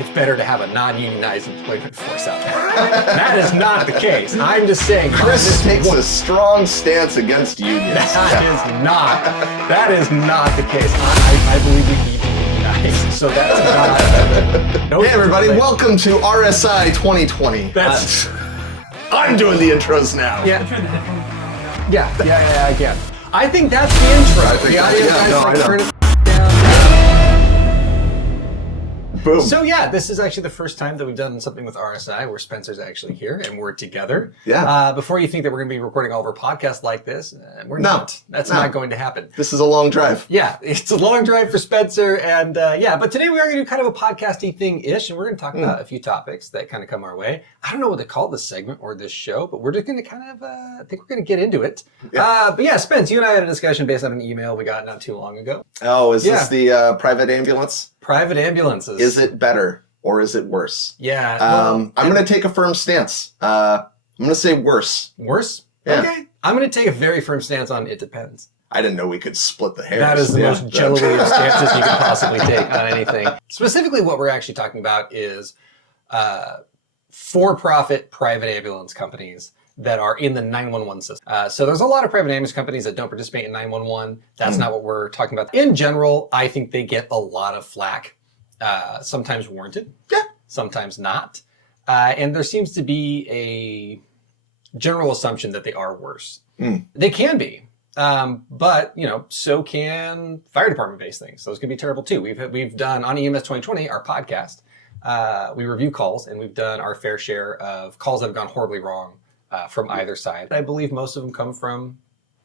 it's better to have a non-unionized employment force out there. That is not the case. I'm just saying. Chris takes a strong stance against unions. That is not the case. I believe we need to unionize. So that's not. Hey everybody, welcome to RSI 2020. I'm doing the intros now. Yeah, I get. I think that's the intro. I think I know. Turn it down. Boom. So yeah, this is actually the first time that we've done something with RSI where Spencer's actually here and we're together. Yeah. Before you think that we're going to be recording all of our podcasts like this, we're not. That's not going to happen. This is a long drive. Yeah, it's a long drive for Spencer, and but today we are going to do kind of a podcasty thing-ish, and we're going to talk about a few topics that kind of come our way. I don't know what to call this segment or this show, but we're just going to kind of, I think we're going to get into it. Yeah. But yeah, Spence, you and I had a discussion based on an email we got not too long ago. Oh, is this the private ambulance? Private ambulances. Is it better or is it worse? Yeah. I'm going to take a firm stance. I'm going to say worse. Worse? Yeah. Okay. I'm going to take a very firm stance on it depends. I didn't know we could split the hairs. That is the most jello-y of stances you could possibly take on anything. Specifically, what we're actually talking about is for-profit private ambulance companies that are in the 911 system. So there's a lot of private ambulance companies that don't participate in 911. That's not what we're talking about. In general, I think they get a lot of flack, sometimes warranted, sometimes not. And there seems to be a general assumption that they are worse. They can be. But so can fire department-based things. Those can be terrible too. We've done on EMS 2020, our podcast, we review calls and we've done our fair share of calls that have gone horribly wrong from either side. I believe most of them come from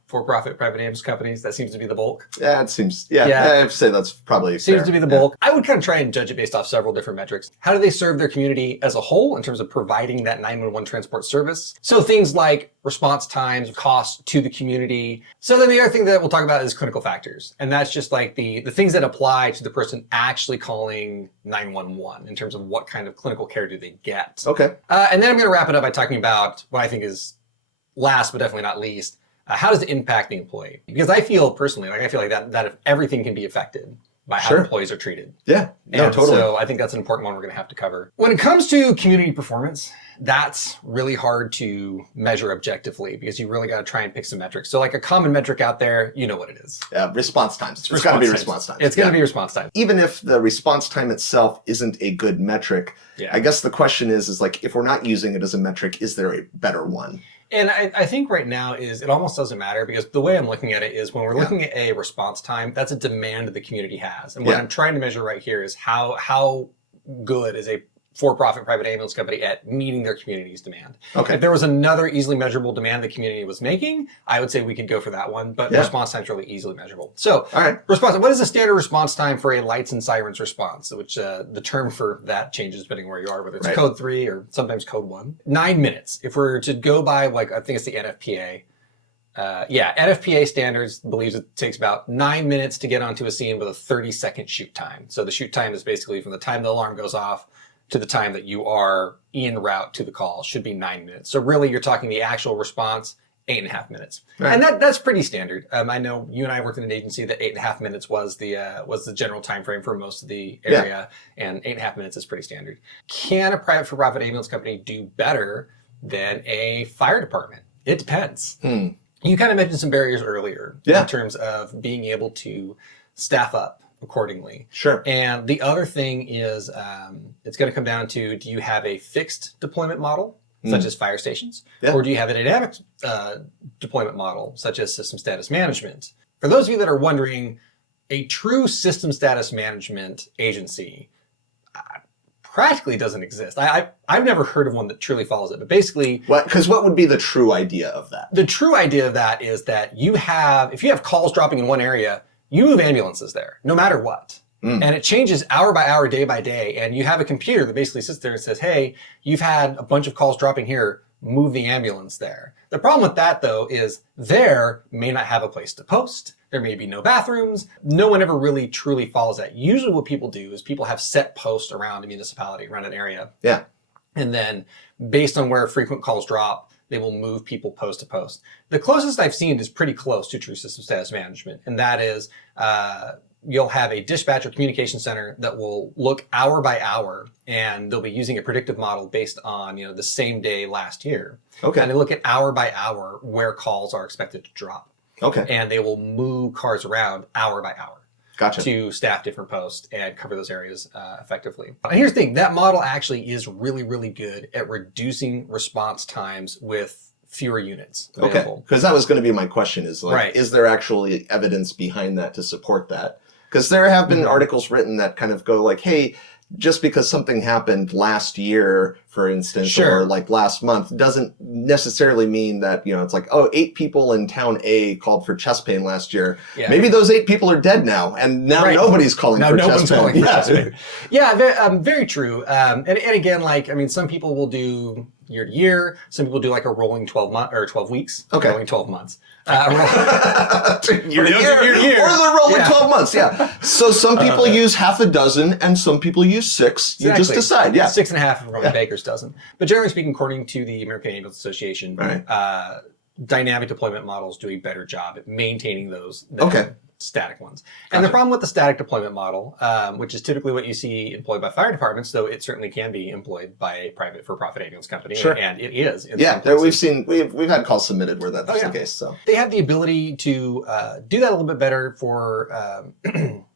for-profit private ambulance companies. That seems to be the bulk. Yeah, it seems. Yeah, I have to say that's probably seems fair. to be the bulk. I would kind of try and judge it based off several different metrics. How do they serve their community as a whole in terms of providing that 911 transport service? So things like response times, costs to the community. So then the other thing that we'll talk about is clinical factors. And that's just like the things that apply to the person actually calling 911 in terms of what kind of clinical care do they get. Okay. And then I'm going to wrap it up by talking about what I think is last but definitely not least, how does it impact the employee? Because I feel personally, like that if everything can be affected by how employees are treated. Yeah, no, totally. So I think that's an important one we're going to have to cover. When it comes to community performance, that's really hard to measure objectively because you really got to try and pick some metrics. So like a common metric out there, you know what it is. Response times. It's got to be response times. It's going to be response time. Even if the response time itself isn't a good metric, I guess the question is like, if we're not using it as a metric, is there a better one? And I think right now it almost doesn't matter because the way I'm looking at it is when we're looking at a response time, that's a demand the community has. And what I'm trying to measure right here is how good is a for-profit private ambulance company at meeting their community's demand. Okay. If there was another easily measurable demand the community was making, I would say we could go for that one, but response time is really easily measurable. So response, what is the standard response time for a lights and sirens response? Which the term for that changes depending where you are, whether it's code 3 or sometimes code 1. 9 minutes. If we're to go by, like, I think it's the NFPA. NFPA standards believes it takes about 9 minutes to get onto a scene with a 30-second shoot time. So the shoot time is basically from the time the alarm goes off to the time that you are en route to the call should be 9 minutes. So really you're talking the actual response, 8.5 minutes. Right. And that's pretty standard. I know you and I worked in an agency that 8.5 minutes was the general time frame for most of the area, and 8.5 minutes is pretty standard. Can a private for-profit ambulance company do better than a fire department? It depends. You kind of mentioned some barriers earlier in terms of being able to staff up accordingly. Sure. And the other thing is it's going to come down to, do you have a fixed deployment model, such as fire stations, or do you have a dynamic deployment model, such as system status management? For those of you that are wondering, a true system status management agency practically doesn't exist. I've never heard of one that truly follows it, but basically... Because what would be the true idea of that? The true idea of that is that if you have calls dropping in one area, you move ambulances there, no matter what. And it changes hour by hour, day by day. And you have a computer that basically sits there and says, hey, you've had a bunch of calls dropping here, move the ambulance there. The problem with that, though, is there may not have a place to post. There may be no bathrooms. No one ever really truly follows that. Usually what people do is people have set posts around a municipality, around an area. Yeah. And then based on where frequent calls drop, they will move people post to post. The closest I've seen is pretty close to true system status management. And that is you'll have a dispatch or communication center that will look hour by hour, and they'll be using a predictive model based on, the same day last year. Okay. And they look at hour by hour where calls are expected to drop. Okay. And they will move cars around hour by hour. Gotcha. To staff different posts and cover those areas effectively. And here's the thing, that model actually is really, really good at reducing response times with fewer units available. Okay, because that was going to be my question is like, Right. Is there actually evidence behind that to support that? Because there have been articles written that kind of go like, hey, just because something happened last year, for instance, Sure. or like last month, doesn't necessarily mean that, it's like, 8 people in town A called for chest pain last year. Yeah. Maybe those 8 people are dead now, and now Right. nobody's calling No, for no chest one's pain. calling for Yeah. chest pain. Yeah, very true. And again, some people will do year to year. Some people do like a rolling 12 weeks. Okay. Rolling 12 months. Year to year. Or the rolling 12 months, yeah. So some people use half a dozen and some people use 6. You just decide, yeah. 6.5 from a baker's dozen. But generally speaking, according to the American Ambulance Association, dynamic deployment models do a better job at maintaining those than static ones. And the problem with the static deployment model, which is typically what you see employed by fire departments, though it certainly can be employed by a private for-profit ambulance company, and it is. We've had calls submitted where that's the case. So they have the ability to do that a little bit better for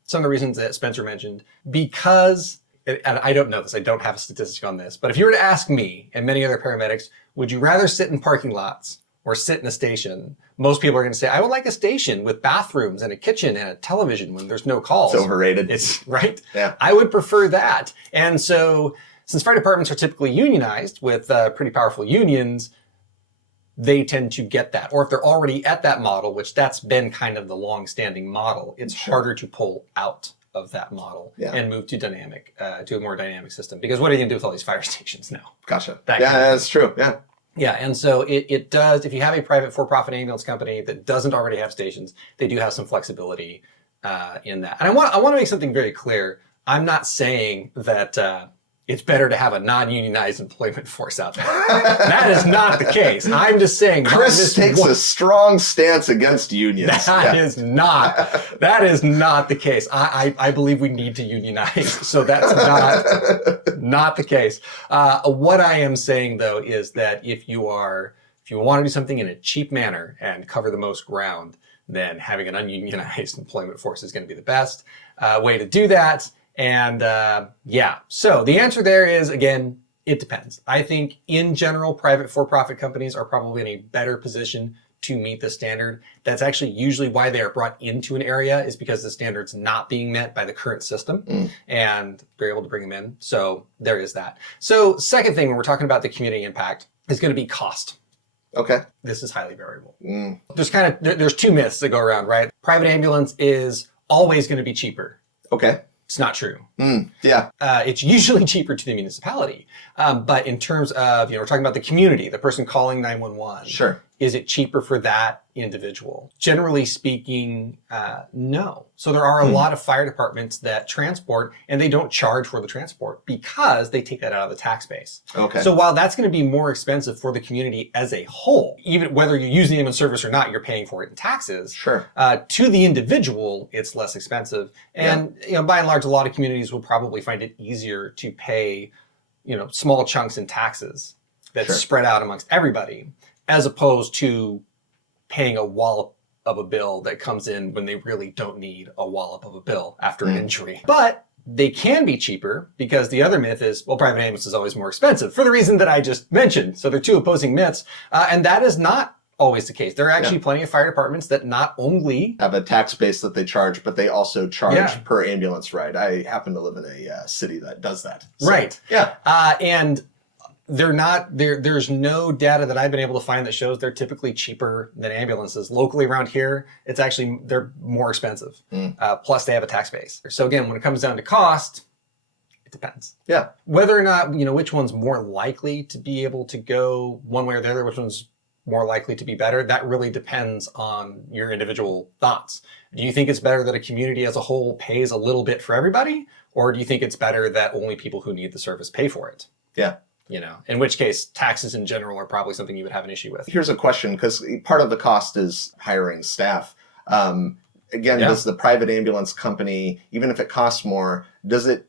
some of the reasons that Spencer mentioned, because, and I don't know this, I don't have a statistic on this, but if you were to ask me and many other paramedics, would you rather sit in parking lots or sit in a station? Most people are going to say, I would like a station with bathrooms and a kitchen and a television when there's no calls. It's overrated. It's right. Yeah. I would prefer that. And so since fire departments are typically unionized with pretty powerful unions, they tend to get that. Or if they're already at that model, which that's been kind of the long-standing model, it's harder to pull out of that model and move to a more dynamic system. Because what are you going to do with all these fire stations now? Gotcha. That's true. Yeah. Yeah, and so it does, if you have a private for-profit ambulance company that doesn't already have stations, they do have some flexibility in that. And I want to make something very clear. I'm not saying that it's better to have a non-unionized employment force out there. That is not the case. I'm just saying. Chris takes a strong stance against unions. That is not the case. I believe we need to unionize. So that's not the case. What I am saying though is that if you want to do something in a cheap manner and cover the most ground, then having an ununionized employment force is going to be the best way to do that. And so the answer there is, again, it depends. I think in general, private for-profit companies are probably in a better position to meet the standard. That's actually usually why they are brought into an area, is because the standard's not being met by the current system and they're able to bring them in. So there is that. So second thing, when we're talking about the community impact, is going to be cost. Okay. This is highly variable. There's 2 myths that go around, right? Private ambulance is always going to be cheaper. Okay. It's not true. Yeah. It's usually cheaper to the municipality. But in terms of, we're talking about the community, the person calling 911. Sure. Is it cheaper for that individual? Generally speaking, no. So there are a lot of fire departments that transport and they don't charge for the transport because they take that out of the tax base. Okay. So while that's going to be more expensive for the community as a whole, even whether you're using the ambulance service or not, you're paying for it in taxes. Sure. To the individual, it's less expensive. And by and large, a lot of communities will probably find it easier to pay, small chunks in taxes that's spread out amongst everybody, as opposed to paying a wallop of a bill that comes in when they really don't need a wallop of a bill after an injury. But they can be cheaper because the other myth is, private ambulance is always more expensive for the reason that I just mentioned. So they're 2 opposing myths. And that is not always the case. There are actually plenty of fire departments that not only have a tax base that they charge, but they also charge per ambulance ride. I happen to live in a city that does that. So, right. Yeah. And they're not there. There's no data that I've been able to find that shows they're typically cheaper than ambulances. Locally around here, they're more expensive. Plus they have a tax base. So again, when it comes down to cost, it depends. Yeah. Whether or not, which one's more likely to be able to go one way or the other, which one's more likely to be better, that really depends on your individual thoughts. Do you think it's better that a community as a whole pays a little bit for everybody? Or do you think it's better that only people who need the service pay for it? Yeah. In which case taxes in general are probably something you would have an issue with. Here's a question, because part of the cost is hiring staff. again, does the private ambulance company, even if it costs more, does it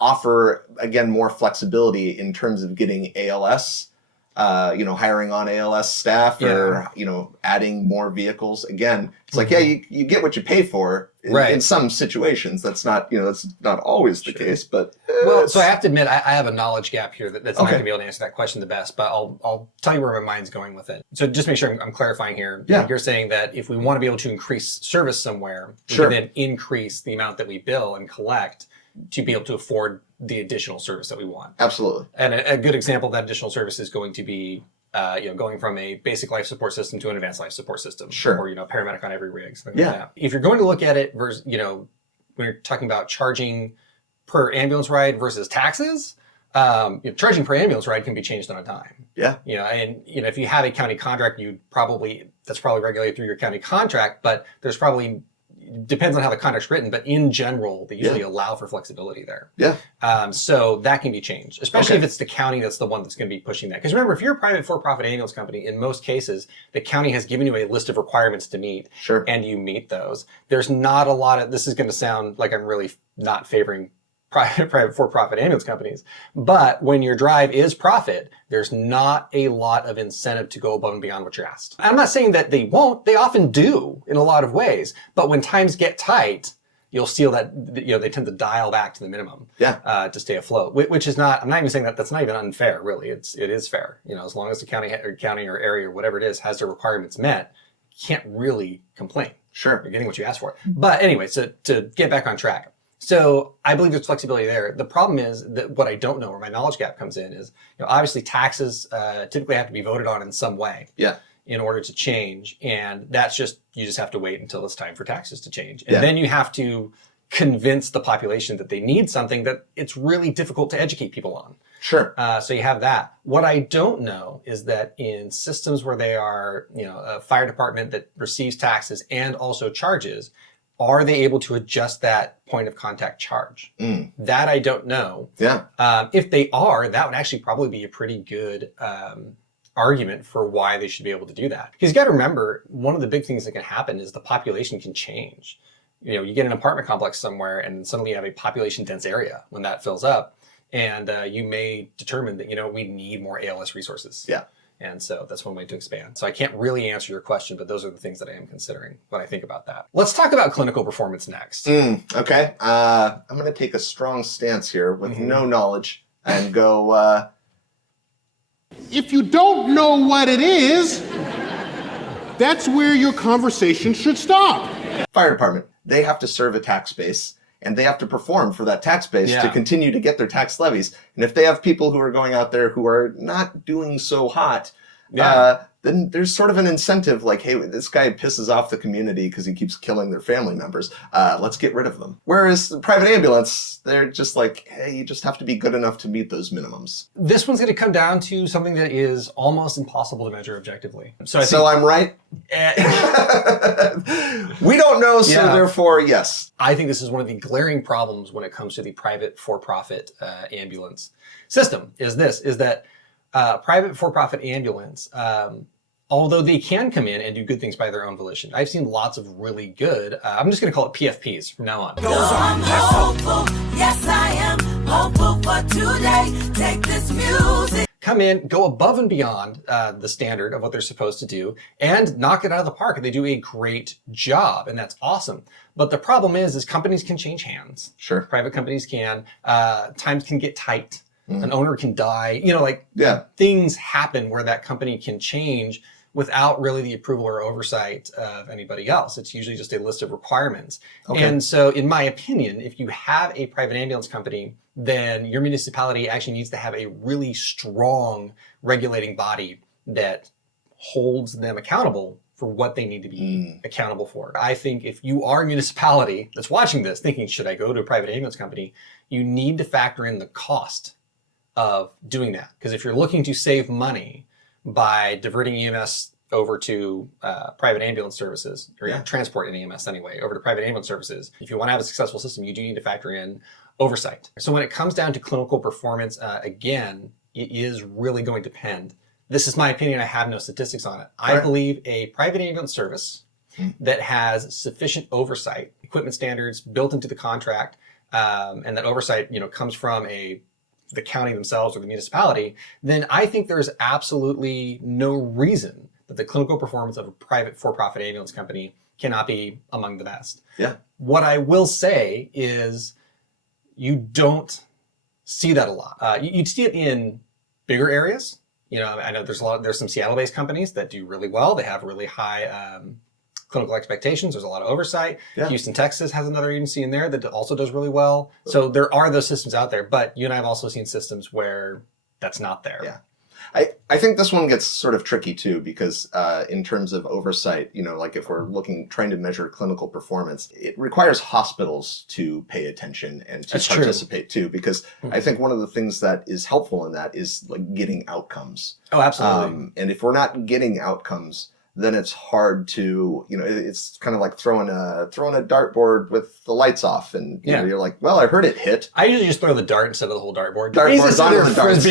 offer, again, more flexibility in terms of getting ALS, hiring on ALS staff or, adding more vehicles? Again, it's like, you get what you pay for in some situations. That's not, that's not always the case, but. So I have to admit, I have a knowledge gap here that's not going to be able to answer that question the best, but I'll tell you where my mind's going with it. So just make sure I'm clarifying here. Yeah. You're saying that if we want to be able to increase service somewhere, we can then increase the amount that we bill and collect to be able to afford the additional service that we want. Absolutely. And a good example of that additional service is going to be, going from a basic life support system to an advanced life support system. Sure. Or, paramedic on every rig. Like that. If you're going to look at it versus, when you're talking about charging per ambulance ride versus taxes, charging per ambulance ride can be changed on a dime. Yeah. If you have a county contract, that's probably regulated through your county contract, but there's probably, depends on how the contract's written, but in general, they usually allow for flexibility there. Yeah. So that can be changed, especially if it's the county that's the one that's going to be pushing that. Because remember, if you're a private for-profit ambulance company, in most cases, the county has given you a list of requirements to meet, and you meet those. There's not a lot of, this is going to sound like I'm really not favoring private for-profit ambulance companies, but when your drive is profit, there's not a lot of incentive to go above and beyond what you're asked. I'm not saying that they won't, they often do in a lot of ways, but when times get tight, you'll see that, they tend to dial back to the minimum to stay afloat, which is not, I'm not even saying that that's not even unfair, really. It is fair. As long as the county or area or whatever it is has their requirements met, you can't really complain. Sure. You're getting what you asked for. But anyway, so to get back on track. So I believe there's flexibility there. The problem is that what I don't know, where my knowledge gap comes in, is obviously taxes typically have to be voted on in some way in order to change. And that's you just have to wait until it's time for taxes to change. And then you have to convince the population that they need something that it's really difficult to educate people on. Sure. So you have that. What I don't know is that in systems where they are, a fire department that receives taxes and also charges, are they able to adjust that point of contact charge? That I don't know. Yeah. If they are, that would actually probably be a pretty good argument for why they should be able to do that. Because you got to remember, one of the big things that can happen is the population can change. You get an apartment complex somewhere and suddenly you have a population dense area when that fills up. And you may determine that, we need more ALS resources. Yeah. And so that's one way to expand. So I can't really answer your question, but those are the things that I am considering when I think about that. Let's talk about clinical performance next. Okay. I'm going to take a strong stance here with no knowledge and go... If you don't know what it is, that's where your conversation should stop. Fire department, they have to serve a tax base. And they have to perform for that tax base to continue to get their tax levies. And if they have people who are going out there who are not doing so hot, then there's sort of an incentive like, hey, this guy pisses off the community because he keeps killing their family members. Let's get rid of them. Whereas the private ambulance, they're just like, hey, you just have to be good enough to meet those minimums. This one's going to come down to something that is almost impossible to measure objectively. So I'm right? We don't know, so therefore, yes. I think this is one of the glaring problems when it comes to the private for-profit ambulance system is that private for-profit ambulance, although they can come in and do good things by their own volition. I've seen lots of really good, I'm just going to call it PFPs from now on. I'm hopeful, yes I am hopeful for today. Take this music. Come in, go above and beyond the standard of what they're supposed to do, and knock it out of the park. And they do a great job, and that's awesome. But the problem is companies can change hands. Sure. Private companies can. Times can get tight. An owner can die. Things happen where that company can change without really the approval or oversight of anybody else. It's usually just a list of requirements. Okay. And so in my opinion, if you have a private ambulance company, then your municipality actually needs to have a really strong regulating body that holds them accountable for what they need to be accountable for. I think if you are a municipality that's watching this thinking, should I go to a private ambulance company? You need to factor in the cost of doing that. Because if you're looking to save money by diverting EMS over to private ambulance services, or transport in EMS anyway, over to private ambulance services, if you want to have a successful system, you do need to factor in oversight. So when it comes down to clinical performance, again, it is really going to depend. This is my opinion. I have no statistics on it. I believe a private ambulance service that has sufficient oversight, equipment standards built into the contract, and that oversight, comes from the county themselves or the municipality, then I think there's absolutely no reason that the clinical performance of a private for-profit ambulance company cannot be among the best. Yeah. What I will say is you don't see that a lot. You'd see it in bigger areas. I know there's some Seattle-based companies that do really well. They have really high clinical expectations. There's a lot of oversight. Yeah. Houston, Texas has another agency in there that also does really well. So there are those systems out there, but you and I have also seen systems where that's not there. Yeah. I think this one gets sort of tricky too, because in terms of oversight, like if we're trying to measure clinical performance, it requires hospitals to pay attention and to participate too, because I think one of the things that is helpful in that is like getting outcomes. Oh, absolutely. And if we're not getting outcomes, then it's hard to, it's kind of like throwing a dartboard with the lights off, and you're like, well, I heard it hit. I usually just throw the dart instead of the whole dartboard. Dartboard's onto the darts.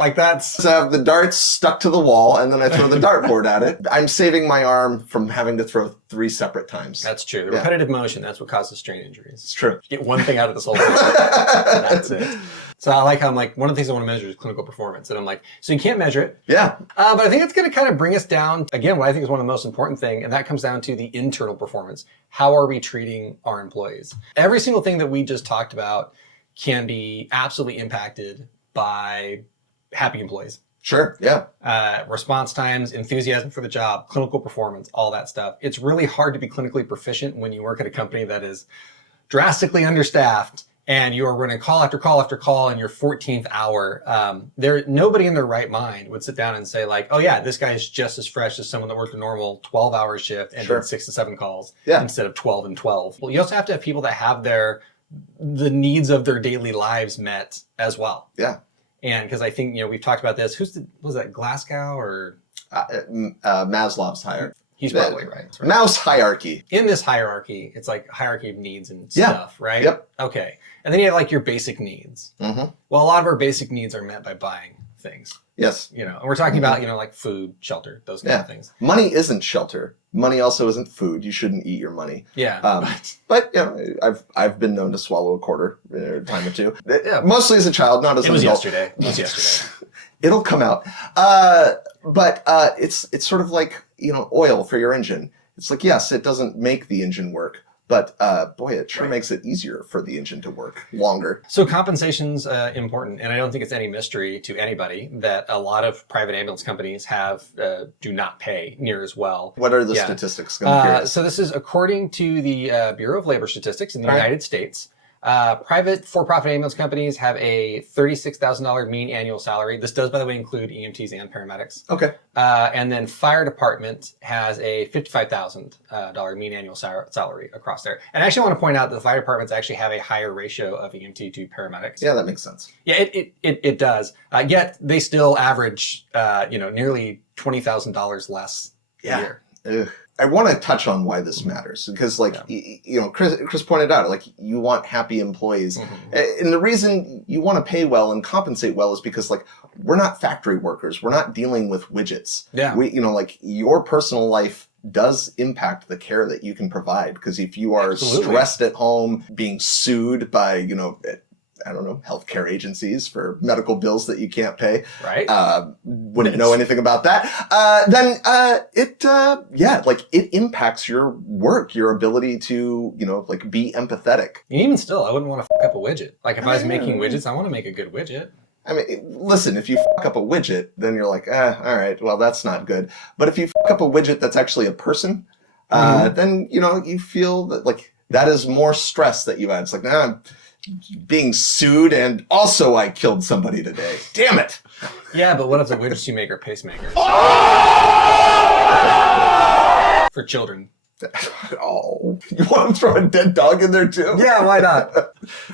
Like that's. So I have the darts stuck to the wall, and then I throw the dartboard at it. I'm saving my arm from having to throw 3 separate times. That's true. The repetitive motion, that's what causes strain injuries. It's true. You get one thing out of this whole thing. That's it. So I like how I'm like, one of the things I want to measure is clinical performance. And I'm like, so you can't measure it. Yeah. But I think it's going to kind of bring us down, again, what I think is one of the most important thing, and that comes down to the internal performance. How are we treating our employees? Every single thing that we just talked about can be absolutely impacted by happy employees. Sure, yeah. Response times, enthusiasm for the job, clinical performance, all that stuff. It's really hard to be clinically proficient when you work at a company that is drastically understaffed and you are running call after call after call in your 14th hour. Nobody in their right mind would sit down and say like, oh yeah, this guy is just as fresh as someone that worked a normal 12-hour shift and did 6 to 7 calls instead of 12 and 12. Well, you also have to have people that have the needs of their daily lives met as well. Yeah. And because I think, we've talked about this. Was that Glasgow or? Maslow's hierarchy. He's probably right. Mouse hierarchy. In this hierarchy, it's like hierarchy of needs and stuff, right? Yep. Okay. And then you have like your basic needs. Mm-hmm. Well, a lot of our basic needs are met by buying things. Yes. And we're talking about, like food, shelter, those kind of things. Money isn't shelter. Money also isn't food. You shouldn't eat your money. Yeah. But I've been known to swallow a quarter a time or two. Mostly as a child, not as an adult. It was yesterday. It'll come out. But it's sort of like, oil for your engine. It's like, yes, it doesn't make the engine work, but boy, it sure makes it easier for the engine to work longer. So compensation's important, and I don't think it's any mystery to anybody that a lot of private ambulance companies do not pay near as well. What are the statistics? So this is according to the Bureau of Labor Statistics in the United States. Private for-profit ambulance companies have a $36,000 mean annual salary. This does, by the way, include EMTs and paramedics. Okay. And then fire department has a $55,000 mean annual salary across there. And I actually want to point out that the fire departments actually have a higher ratio of EMT to paramedics. Yeah, that makes sense. Yeah, it does. Yet they still average, nearly $20,000 less a year. Ugh. I want to touch on why this matters because, Chris pointed out, you want happy employees, and the reason you want to pay well and compensate well is because, we're not factory workers. We're not dealing with widgets. Yeah. Your personal life does impact the care that you can provide because if you are stressed at home, being sued by, healthcare agencies for medical bills that you can't pay. Right. Wouldn't know anything about that. Then it impacts your work, your ability to, be empathetic. And even still, I wouldn't want to fuck up a widget. If I was making widgets, I want to make a good widget. I mean, listen, if you fuck up a widget, then you're like, all right, well, that's not good. But if you fuck up a widget that's actually a person, then, you feel that, that is more stress that you add. It's like, I'm being sued and also I killed somebody today. Damn it. Yeah, but what if the widgets you make are pacemakers? For children. Oh, you want to throw a dead dog in there too? Yeah, why not?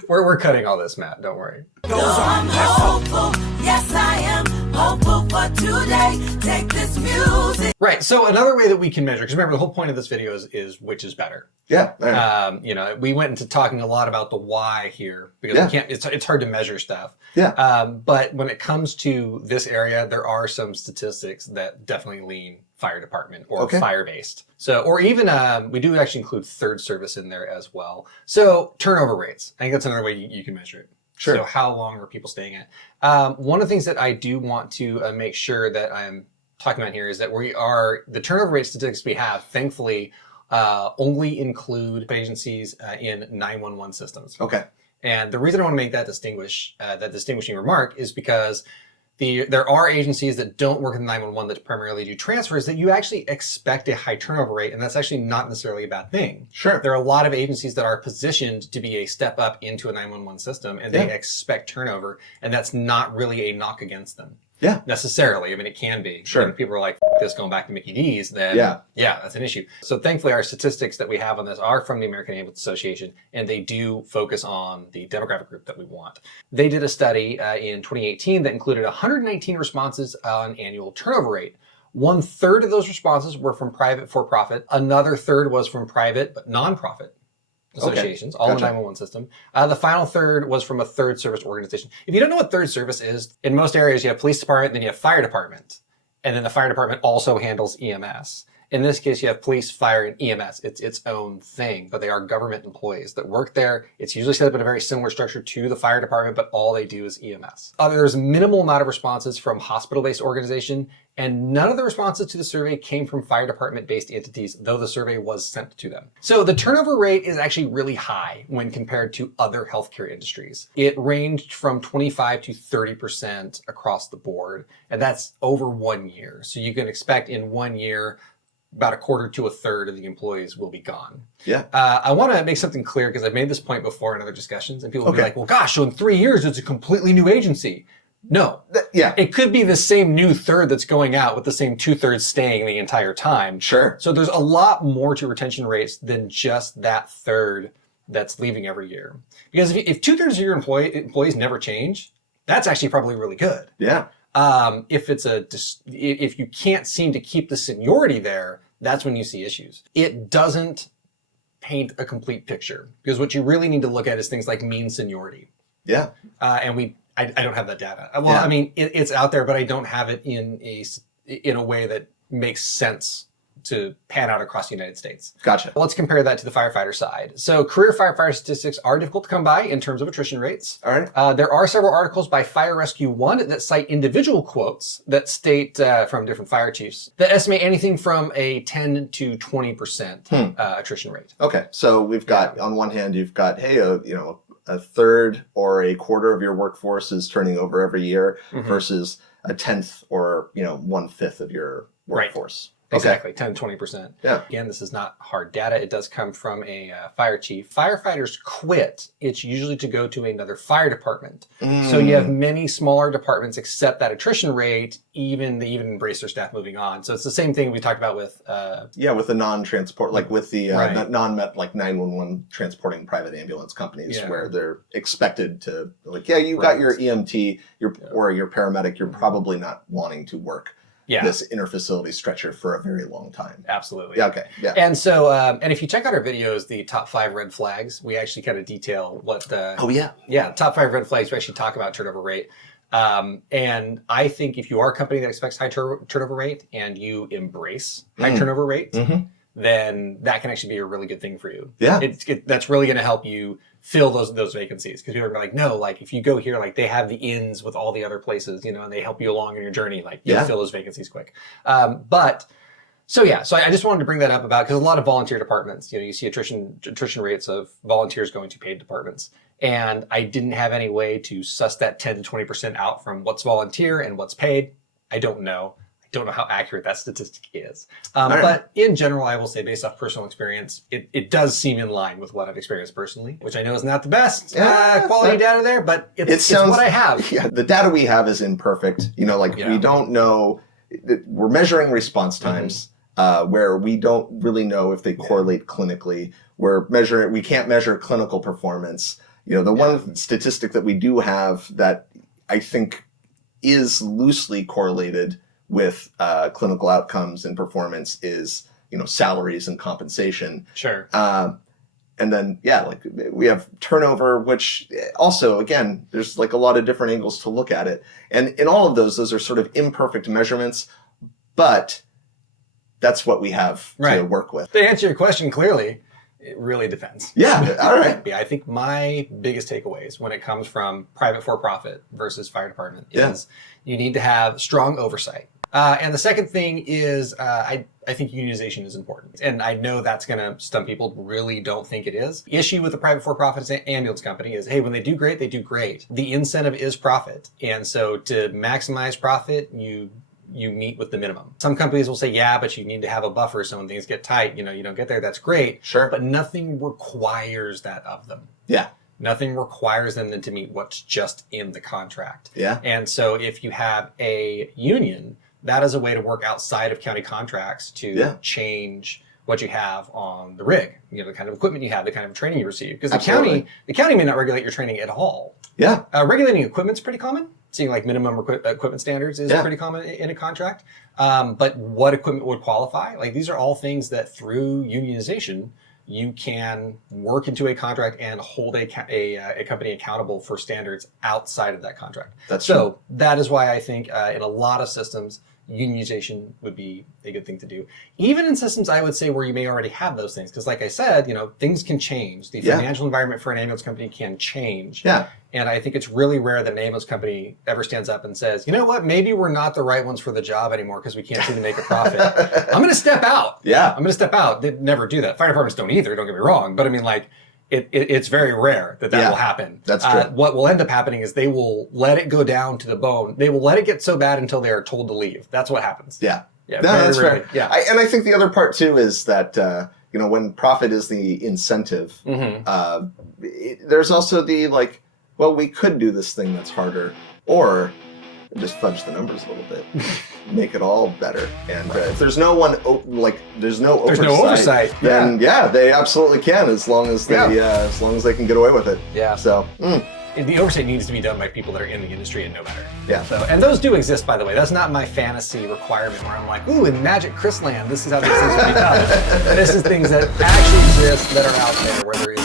We're cutting all this, Matt. Don't worry. I'm hopeful. Yes, I am hopeful for today. Take this music. Right. So another way that we can measure, because remember the whole point of this video is which is better. Yeah. Right. We went into talking a lot about the why here because we can't. It's hard to measure stuff. Yeah. But when it comes to this area, there are some statistics that definitely lean fire department or fire-based. So, or even, we do actually include third service in there as well. So turnover rates, I think that's another way you can measure it. Sure. So how long are people staying at? One of the things that I do want to make sure that I'm talking about here is that the turnover rate statistics we have, thankfully, only include agencies in 911 systems. Okay. And the reason I want to make that distinguishing remark is because there are agencies that don't work in 911 that primarily do transfers that you actually expect a high turnover rate, and that's actually not necessarily a bad thing. Sure. There are a lot of agencies that are positioned to be a step up into a 911 system, and they expect turnover, and that's not really a knock against them. Yeah. Necessarily. I mean, it can be. Sure. When people are like, this going back to Mickey D's, then yeah, that's an issue. So thankfully, our statistics that we have on this are from the American Ambulance Association, and they do focus on the demographic group that we want. They did a study in 2018 that included 119 responses on annual turnover rate. 1/3 of those responses were from private for-profit. Another third was from private but non-profit associations, all in the 911 system. The final third was from a third service organization. If you don't know what third service is, in most areas you have police department, then you have fire department. And then the fire department also handles EMS. In this case, you have police, fire, and EMS. It's its own thing, but they are government employees that work there. It's usually set up in a very similar structure to the fire department, but all they do is EMS. There's a minimal amount of responses from hospital-based organization, and none of the responses to the survey came from fire department-based entities, though the survey was sent to them. So the turnover rate is actually really high when compared to other healthcare industries. It ranged from 25 to 30% across the board, and that's over 1 year. So you can expect in 1 year, about 1/4 to 1/3 of the employees will be gone. Yeah. I want to make something clear because I've made this point before in other discussions, and people will be like, well, gosh, so in 3 years, it's a completely new agency. No. It could be the same new third that's going out with the same 2/3 staying the entire time. Sure. So there's a lot more to retention rates than just that third that's leaving every year. Because if 2/3 of your employees never change, that's actually probably really good. Yeah. If you can't seem to keep the seniority there, that's when you see issues. It doesn't paint a complete picture because what you really need to look at is things like mean seniority. Yeah. And I don't have that data. Well, I mean, it's out there, but I don't have it in a way that makes sense to pan out across the United States. Gotcha. Let's compare that to the firefighter side. So career firefighter statistics are difficult to come by in terms of attrition rates. All right. There are several articles by Fire Rescue One that cite individual quotes that state from different fire chiefs that estimate anything from a 10 to 20% attrition rate. Okay. So we've got, on one hand, you've got, hey, a third or a quarter of your workforce is turning over every year versus a 10th or 1/5 of your workforce. Exactly, 10 to 20%. Yeah. Again, this is not hard data. It does come from a fire chief. Firefighters quit. It's usually to go to another fire department. So you have many smaller departments accept that attrition rate, they even embrace their staff moving on. So it's the same thing we talked about with... with the non-transport, like with the like 911 transporting private ambulance companies where they're expected to, you've got your EMT or your paramedic, you're probably not wanting to work this interfacility stretcher for a very long time. Absolutely. Yeah, okay. Yeah. And so, and if you check out our videos, the top 5 red flags, we actually kind of detail what the... top 5 red flags, we actually talk about turnover rate. And I think if you are a company that expects high turnover rate and you embrace high turnover rate, then that can actually be a really good thing for you. Yeah. That's really going to help you fill those vacancies. Because people are like, no, like if you go here, like they have the ins with all the other places, and they help you along in your journey, like you'll fill those vacancies quick. So I just wanted to bring that up because a lot of volunteer departments, you see attrition rates of volunteers going to paid departments. And I didn't have any way to suss that 10 to 20% out from what's volunteer and what's paid. I don't know. I don't know how accurate that statistic is. But in general, I will say based off personal experience, it does seem in line with what I've experienced personally, which I know is not the best quality data there, but it's what I have. Yeah, the data we have is imperfect. We don't know. We're measuring response times where we don't really know if they correlate clinically. We can't measure clinical performance. The one statistic that we do have that I think is loosely correlated with clinical outcomes and performance is, salaries and compensation. Sure. And then, we have turnover, which also, again, there's a lot of different angles to look at it. And in all of those are sort of imperfect measurements, but that's what we have to Right. work with. To answer your question clearly, it really depends. Yeah, all right. Yeah, I think my biggest takeaways when it comes from private for-profit versus fire department is you need to have strong oversight. And the second thing is I think unionization is important. And I know that's going to stump people, really don't think it is. The issue with the private for-profit ambulance company is, hey, when they do great, they do great. The incentive is profit. And so to maximize profit, you meet with the minimum. Some companies will say, yeah, but you need to have a buffer so when things get tight, you don't get there, that's great. Sure. But nothing requires that of them. Yeah. Nothing requires them to meet what's just in the contract. Yeah. And so if you have a union, that is a way to work outside of county contracts to change what you have on the rig, the kind of equipment you have, the kind of training you receive. Because the county may not regulate your training at all. Yeah. Regulating equipment's pretty common. Seeing like minimum equipment standards is pretty common in a contract. But what equipment would qualify? Like these are all things that through unionization, you can work into a contract and hold a company accountable for standards outside of that contract. That's so true. that is why I think in a lot of systems, unionization would be a good thing to do. Even in systems, I would say, where you may already have those things. Because like I said, things can change. The financial environment for an ambulance company can change. Yeah. And I think it's really rare that an ambulance company ever stands up and says, you know what, maybe we're not the right ones for the job anymore because we can't seem to make a profit. I'm going to step out. Yeah. I'm going to step out. They never do that. Fire departments don't either, don't get me wrong. But I mean, like, it's very rare that will happen. That's true. What will end up happening is they will let it go down to the bone. They will let it get so bad until they are told to leave. That's what happens. Yeah. Yeah, no, that's rarely. fair. Yeah. And I think the other part too is that when profit is the incentive, there's also the like, well, we could do this thing that's harder, or just fudge the numbers a little bit, make it all better. And if there's no one there's no oversight, then they absolutely can, as long as they can get away with it. Yeah. So. The oversight needs to be done by people that are in the industry and know better. Yeah. So, and those do exist, by the way. That's not my fantasy requirement where I'm like, ooh, in Magic Chris Land, this is how these things will be done. This is things that actually exist, that are out there, where there